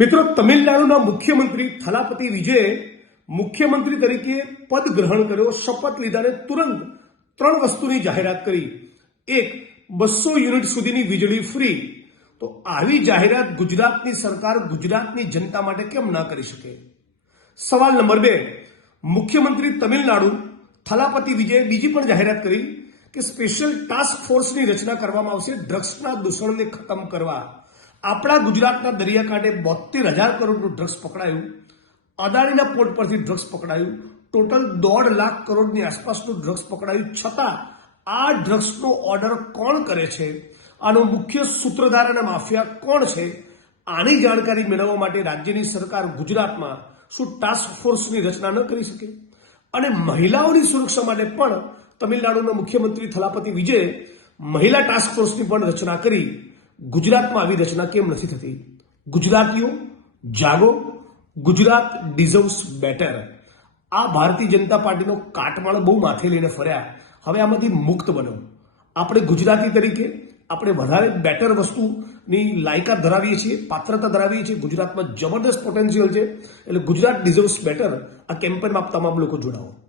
મિત્રો, તમિલનાડુના મુખ્યમંત્રી થલાપતિ વિજયે મુખ્યમંત્રી તરીકે પદ ગ્રહણ કર્યો, શપથ લીધાને તુરંત ત્રણ વસ્તુની જાહેરાત કરી. એક, 200 યુનિટ સુધીની વીજળી ફ્રી. તો આવી જાહેરાત ગુજરાતની સરકાર ગુજરાતની જનતા માટે કેમ ના કરી શકે? સવાલ નંબર 2, મુખ્યમંત્રી તમિલનાડુ થલાપતિ વિજયે બીજી પણ જાહેરાત કરી કે સ્પેશિયલ ટાસ્ક ફોર્સની રચના કરવામાં આવશે ડ્રગ્સના દૂષણને ખતમ કરવા. આપણા ગુજરાતના દરિયાકાંઠે 72,000 કરોડનું ડ્રગ્સ પકડાયું, અદાણીના પોર્ટ પરથી ડ્રગ્સ પકડાયું, ટોટલ 1.5 લાખ કરોડની આસપાસનું ડ્રગ્સ પકડાયું. છતાં આ ડ્રગ્સનો ઓર્ડર કોણ કરે છે, આનો મુખ્ય સૂત્રધાર અને માફિયા કોણ છે, આની જાણકારી મેળવવા માટે રાજ્યની સરકાર ગુજરાતમાં શું ટાસ્ક ફોર્સની રચના ન કરી શકે? અને મહિલાઓની સુરક્ષા માટે પણ તમિલનાડુના મુખ્યમંત્રી થલાપતિ વિજયે મહિલા ટાસ્ક ફોર્સની પણ રચના કરી. ગુજરાતમાં આવી રચના કેમ નથી થતી? ગુજરાતીઓ જાગો, ગુજરાત ડિઝર્વ્સ બેટર. આ ભારતીય જનતા પાર્ટીનો કાટમાળ બહુ માથે લઈને ફર્યા. હવે આમાંથી મુક્ત બનો. આપણે ગુજરાતી તરીકે આપણે વધારે બેટર વસ્તુની લાયકાત ધરાવીએ છીએ, પાત્રતા ધરાવીએ છીએ. ગુજરાતમાં જબરદસ્ત પોટેન્શિયલ છે. એટલે ગુજરાત ડિઝર્વ્સ બેટર આ કેમ્પેનમાં આપ તમામ લોકો જોડાઓ.